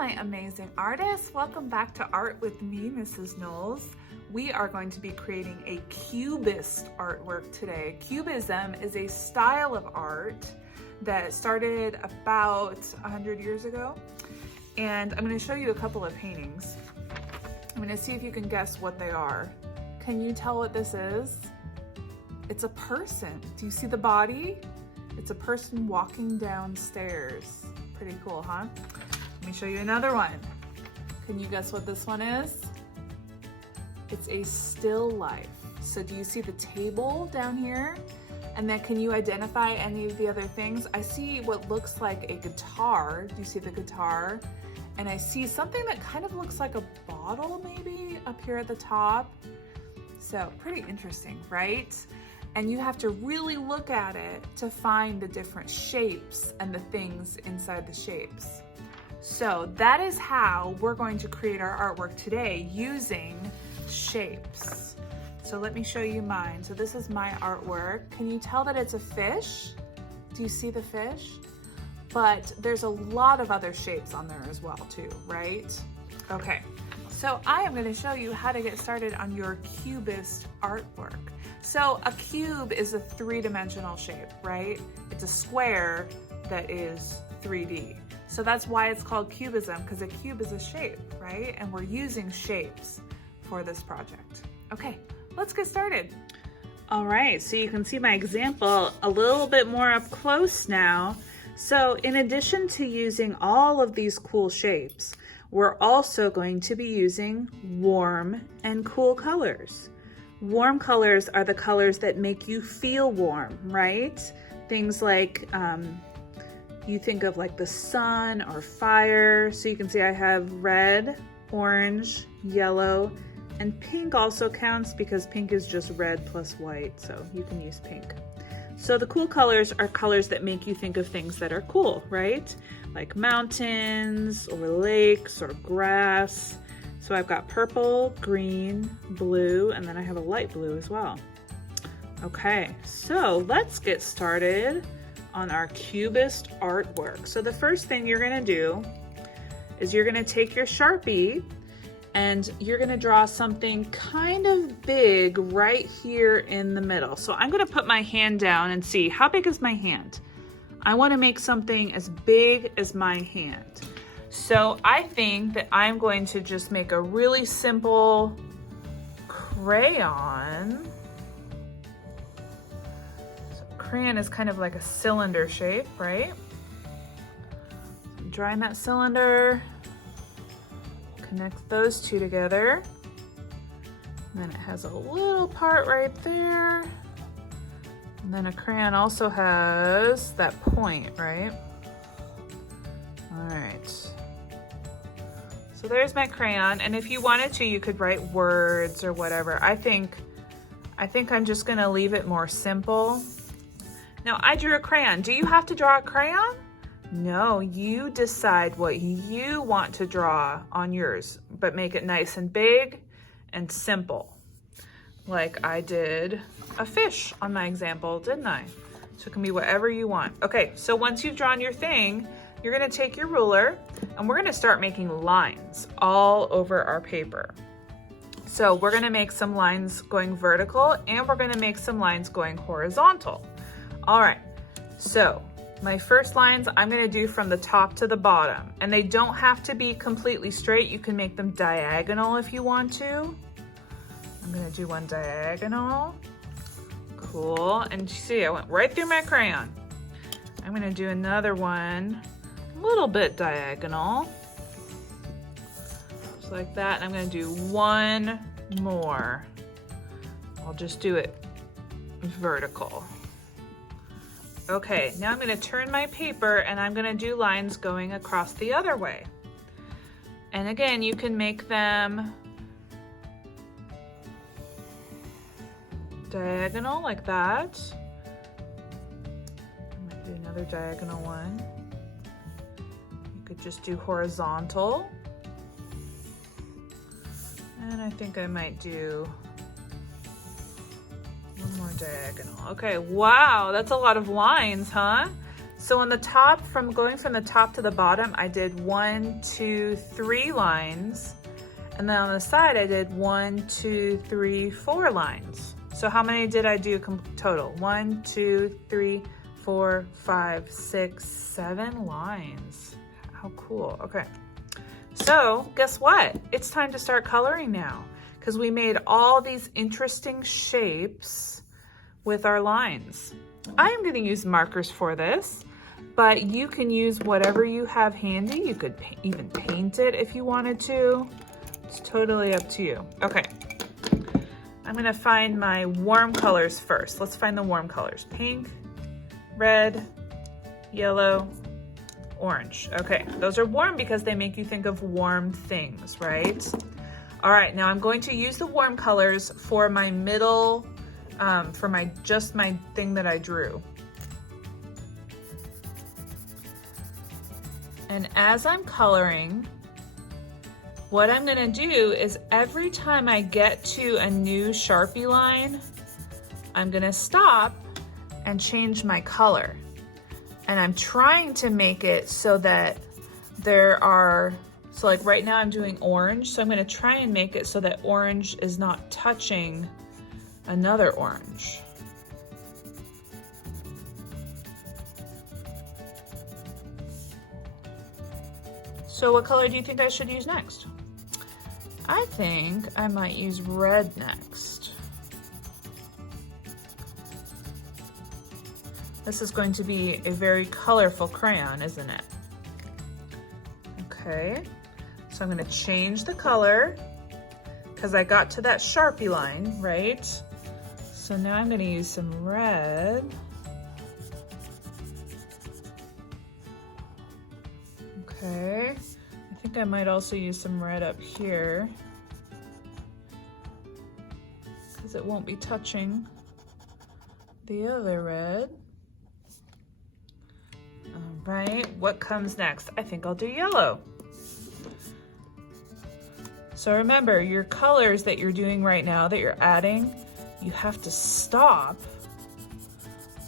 my amazing artists. Welcome back to Art with me, Mrs. Knowles. We are going to be creating a Cubist artwork today. Cubism is a style of art that started about 100 years ago. And I'm going to show you a couple of paintings. I'm going to see if you can guess what they are. Can you tell what this is? It's a person. Do you see the body? It's a person walking downstairs. Pretty cool, huh? Let me show you another one. Can you guess what this one is? It's a still life. So do you see the table down here? And then can you identify any of the other things? I see what looks like a guitar. Do you see the guitar? And I see something that kind of looks like a bottle maybe up here at the top. So pretty interesting, right? And you have to really look at it to find the different shapes and the things inside the shapes. So that is how we're going to create our artwork today using shapes. So let me show you mine. So this is my artwork. Can you tell that it's a fish? Do you see the fish? But there's a lot of other shapes on there as well too, right? Okay, so I am going to show you how to get started on your Cubist artwork. So a cube is a three-dimensional shape, right? It's a square that is 3D. So that's why it's called cubism, because a cube is a shape, right? And we're using shapes for this project. Okay, let's get started. All right, so you can see my example a little bit more up close now. So in addition to using all of these cool shapes, we're also going to be using warm and cool colors. Warm colors are the colors that make you feel warm, right? Things like, you think of like the sun or fire. So you can see I have red, orange, yellow, and pink also counts because pink is just red plus white, so you can use pink. So the cool colors are colors that make you think of things that are cool, right? Like mountains or lakes or grass. So I've got purple, green, blue, and then I have a light blue as well. Okay, so let's get started on our Cubist artwork. So the first thing you're gonna do is you're gonna take your Sharpie and you're gonna draw something kind of big right here in the middle. So I'm gonna put my hand down and see, how big is my hand? I wanna make something as big as my hand. So I think that I'm going to just make a really simple crayon. So crayon is kind of like a cylinder shape, right? So I'm drawing that cylinder, connect those two together. And then it has a little part right there. And then a crayon also has that point, right? All right. So there's my crayon, and if you wanted to, you could write words or whatever. I think I'm just gonna leave it more simple. Now I drew a crayon. Do you have to draw a crayon? No, you decide what you want to draw on yours, but make it nice and big and simple. Like I did a fish on my example, didn't I? So it can be whatever you want. Okay, so once you've drawn your thing, you're gonna take your ruler and we're gonna start making lines all over our paper. So we're gonna make some lines going vertical and we're gonna make some lines going horizontal. All right, so my first lines I'm gonna do from the top to the bottom, and they don't have to be completely straight. You can make them diagonal if you want to. I'm gonna do one diagonal. Cool, and you see I went right through my crayon. I'm gonna do another one a little bit diagonal, just like that. And I'm gonna do one more. I'll just do it vertical. Okay, now I'm gonna turn my paper and I'm gonna do lines going across the other way. And again, you can make them diagonal like that. I might do another diagonal one. You could just do horizontal. And I think I might do one more diagonal. Okay, wow, that's a lot of lines, huh? So on the top, going from the top to the bottom, I did 1, 2, 3 lines. And then on the side, I did 1, 2, 3, 4 lines. So how many did I do total? 1, 2, 3, 4, 5, 6, 7 lines. How cool. Okay. So guess what? It's time to start coloring now, because we made all these interesting shapes with our lines. I am going to use markers for this, but you can use whatever you have handy. You could even paint it if you wanted to. It's totally up to you. Okay, I'm going to find my warm colors first. Let's find the warm colors. Pink, red, yellow, orange. Okay, those are warm because they make you think of warm things, right? All right, now I'm going to use the warm colors for my middle, for my thing that I drew. And as I'm coloring, what I'm gonna do is every time I get to a new Sharpie line, I'm gonna stop and change my color. And I'm trying to make it so that so like right now I'm doing orange, so I'm gonna try and make it so that orange is not touching another orange. So what color do you think I should use next? I think I might use red next. This is going to be a very colorful crayon, isn't it? Okay, so I'm gonna change the color because I got to that Sharpie line, right? So now I'm gonna use some red. Okay, I think I might also use some red up here because it won't be touching the other red. All right, what comes next? I think I'll do yellow. So remember, your colors that you're doing right now, that you're adding, you have to stop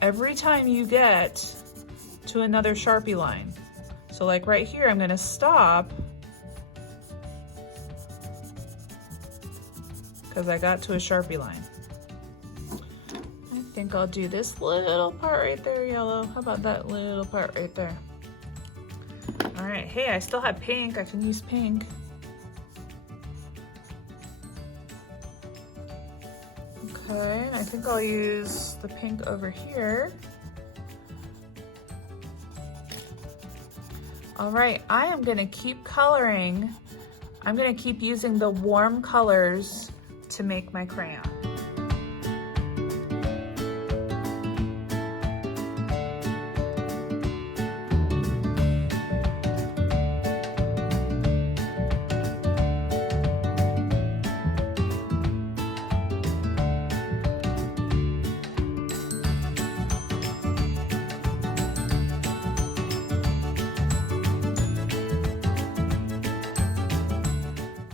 every time you get to another Sharpie line. So like right here, I'm gonna stop because I got to a Sharpie line. I think I'll do this little part right there, yellow. How about that little part right there? All right, hey, I still have pink. I can use pink. Okay, I think I'll use the pink over here. All right, I am gonna keep coloring. I'm gonna keep using the warm colors to make my crayon.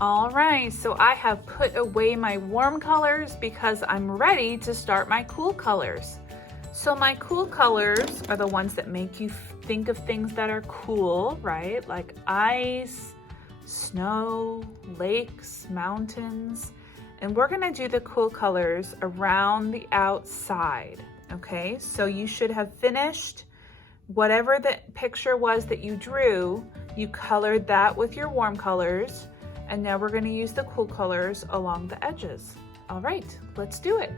All right, so I have put away my warm colors because I'm ready to start my cool colors. So my cool colors are the ones that make you think of things that are cool, right? Like ice, snow, lakes, mountains. And we're gonna do the cool colors around the outside, okay? So you should have finished whatever the picture was that you drew, you colored that with your warm colors. And now we're gonna use the cool colors along the edges. All right, let's do it.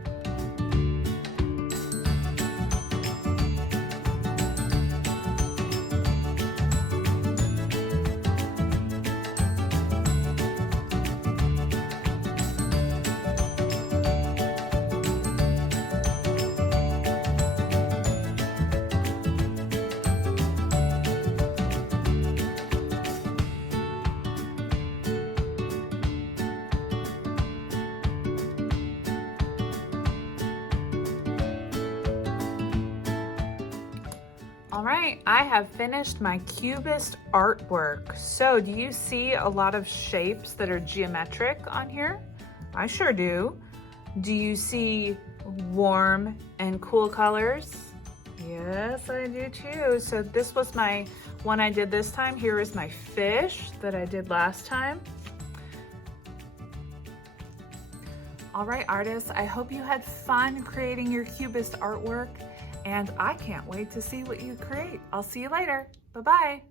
All right, I have finished my Cubist artwork. So do you see a lot of shapes that are geometric on here? I sure do. Do you see warm and cool colors? Yes, I do too. So this was my one I did this time. Here is my fish that I did last time. All right, artists, I hope you had fun creating your Cubist artwork, and I can't wait to see what you create. I'll see you later. Bye-bye.